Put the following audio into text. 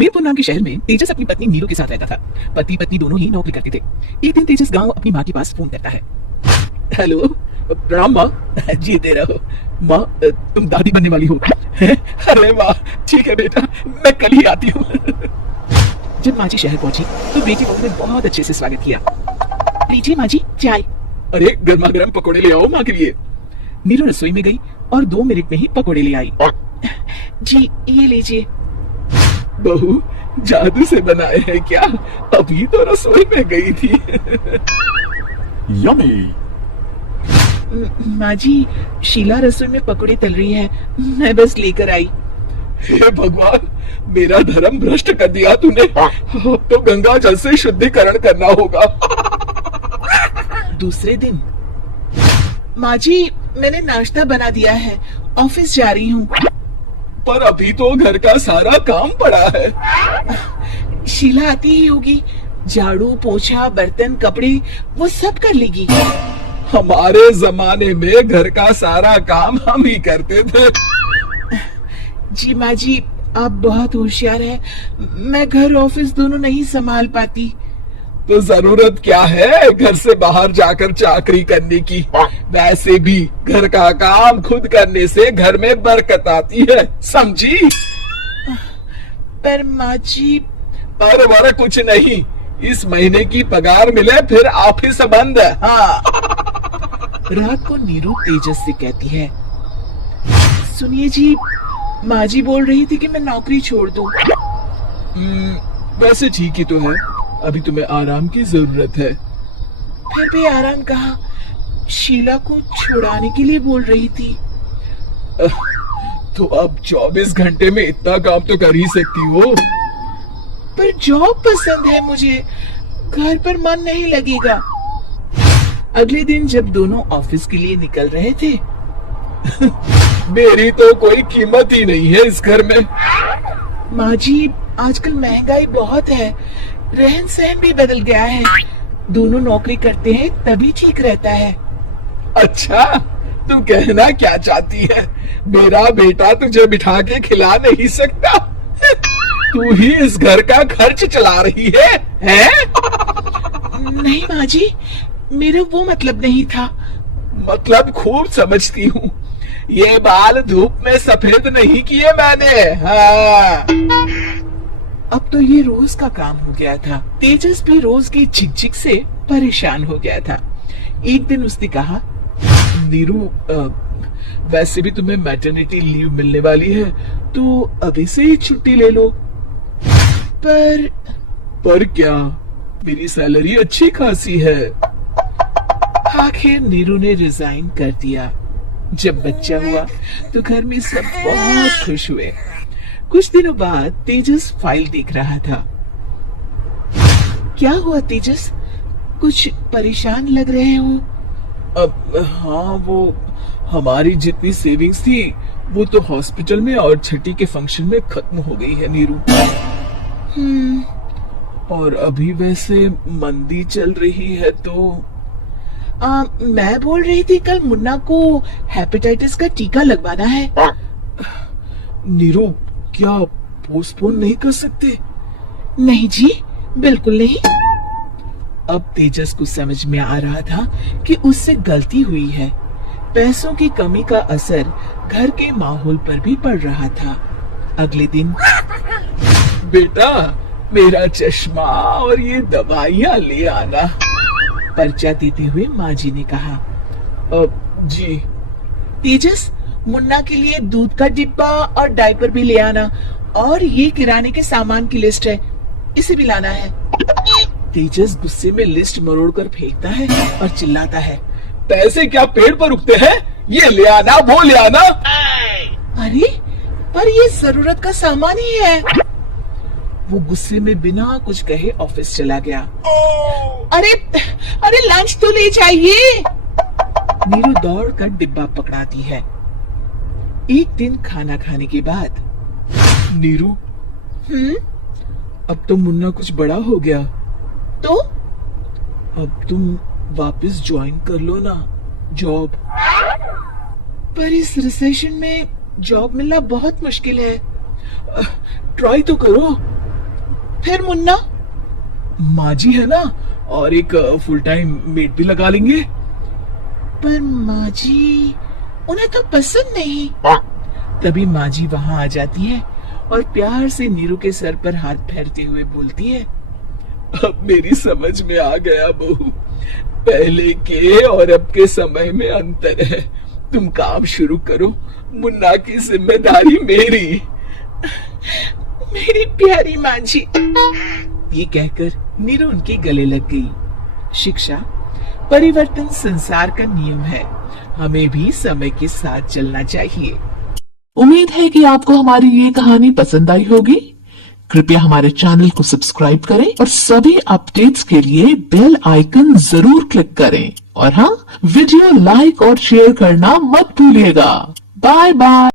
वीरपुर नाम के शहर में तेजस अपनी पत्नी नीरू के साथ रहता था। पति पत्नी दोनों ही नौकरी करते थे। एक दिन तेजस गांव अपनी माँ के पास फोन करता है। हेलो, प्रणाम माँ। जीते रहो माँ, तुम दादी बनने वाली हो। अरे वाह, ठीक है बेटा, मैं कल ही आती हूँ। जब माँ जी शहर पहुंची तो बेटी बहू ने बहुत अच्छे से स्वागत किया। लीजिए माँ जी चाय। अरे गर्मा गर्म पकौड़े ले आओ माँ के लिए। नीरू रसोई में गई और 2 मिनट में ही पकौड़े ले आई। जी ये लीजिए। बहू जादू से बनाए हैं क्या? अभी तो रसोई में गई थी। यम्मी। माँ जी, शीला रसोई में पकौड़े तल रही है, मैं बस लेकर आई। हे भगवान, मेरा धर्म भ्रष्ट कर दिया तूने। अब तो गंगा जल से शुद्धिकरण करना होगा। दूसरे दिन, माँ जी मैंने नाश्ता बना दिया है, ऑफिस जा रही हूँ। पर अभी तो घर का सारा काम पड़ा है। शीला आती ही होगी, झाड़ू पोछा बर्तन कपड़े वो सब कर लेगी। हमारे जमाने में घर का सारा काम हम ही करते थे। जी माँ जी, आप बहुत होशियार हैं, मैं घर ऑफिस दोनों नहीं संभाल पाती। तो जरूरत क्या है घर से बाहर जाकर चाकरी करने की? वैसे भी घर का काम खुद करने से घर में बरकत आती है, समझी? पर माँ जी। पर वारा कुछ नहीं, इस महीने की पगार मिले फिर ऑफिस बंद। हाँ। रात को नीरू तेजस से कहती है, सुनिए जी, माँ जी बोल रही थी कि मैं नौकरी छोड़ दूं। वैसे ठीक ही तो है, अभी तुम्हें आराम की जरूरत है। फिर भी आराम कहाँ, शीला को छुड़ाने के लिए बोल रही थी। तो अब 24 घंटे में इतना काम तो कर ही सकती हो। पर जॉब पसंद है मुझे, घर पर मन नहीं लगेगा। अगले दिन जब दोनों ऑफिस के लिए निकल रहे थे, मेरी तो कोई कीमत ही नहीं है इस घर में। माँ जी आजकल महंगाई बहुत है, रहन सहन भी बदल गया है, दोनों नौकरी करते हैं तभी ठीक रहता है। अच्छा, तू कहना क्या चाहती है? मेरा बेटा तुझे बिठा के खिला नहीं सकता? तू ही इस घर का खर्च चला रही है, हैं? नहीं माँ जी, मेरा वो मतलब नहीं था। मतलब खूब समझती हूँ, ये बाल धूप में सफेद नहीं किए मैंने। हाँ। अब तो ये रोज का काम हो गया था। तेजस भी रोज की झिकझिक से परेशान हो गया था। एक दिन उसने कहा, नीरू, वैसे भी तुम्हें मैटरनिटी लीव मिलने वाली है, तो अभी से ही छुट्टी ले लो। पर क्या, मेरी सैलरी अच्छी खासी है। आखिर नीरू ने रिजाइन कर दिया। जब बच्चा हुआ तो घर में सब बहुत खुश हुए। कुछ दिनों बाद तेजस फाइल देख रहा था। क्या हुआ तेजस, कुछ परेशान लग रहे हो? अब हाँ, वो हमारी जितनी सेविंग्स थी वो तो हॉस्पिटल में और छठी के फंक्शन में खत्म हो गई है नीरू। और अभी वैसे मंदी चल रही है तो मैं बोल रही थी कल मुन्ना को हेपेटाइटिस का टीका लगवाना है। नीरू, क्या पोस्टपोन नहीं कर सकते? नहीं जी, बिल्कुल नहीं। अब तेजस को समझ में आ रहा था कि उससे गलती हुई है। पैसों की कमी का असर घर के माहौल पर भी पड़ रहा था। अगले दिन, बेटा मेरा चश्मा और ये दवाइयाँ ले आना। पर्चा देते हुए माँ जी ने कहा। जी। तेजस, मुन्ना के लिए दूध का डिब्बा और डायपर भी ले आना, और ये किराने के सामान की लिस्ट है, इसे भी लाना है। तेजस गुस्से में लिस्ट मरोड़ कर फेंकता है और चिल्लाता है, पैसे क्या पेड़ पर उगते हैं? ये ले आना, वो ले आना। अरे पर ये जरूरत का सामान ही है। वो गुस्से में बिना कुछ कहे ऑफिस चला गया। अरे लंच तो ले जाइए। नीरू दौड़ कर डिब्बा पकड़ाती है। एक दिन खाना खाने के बाद, नीरू, अब तो मुन्ना कुछ बड़ा हो गया, तो अब तुम वापस ज्वाइन कर लो ना जॉब। पर इस रिसेशन में जॉब मिलना बहुत मुश्किल है। ट्राई तो करो। फिर मुन्ना? माँ जी है ना, और एक फुल टाइम मेड भी लगा लेंगे। पर माँ जी, उन्हें तो पसंद नहीं। तभी माँ जी वहां आ जाती है और प्यार से नीरू के सर पर हाथ फेरते हुए बोलती है, अब मेरी समझ में आ गया बहू, पहले के और अब के समय में अंतर है। तुम काम शुरू करो, मुन्ना की जिम्मेदारी मेरी। मेरी प्यारी माँ जी। ये कहकर नीरू उनके गले लग गई। शिक्षा, परिवर्तन संसार का नियम है, हमें भी समय के साथ चलना चाहिए। उम्मीद है कि आपको हमारी ये कहानी पसंद आई होगी। कृपया हमारे चैनल को सब्सक्राइब करें और सभी अपडेट्स के लिए बेल आइकन जरूर क्लिक करें। और हाँ, वीडियो लाइक और शेयर करना मत भूलिएगा। Bye bye.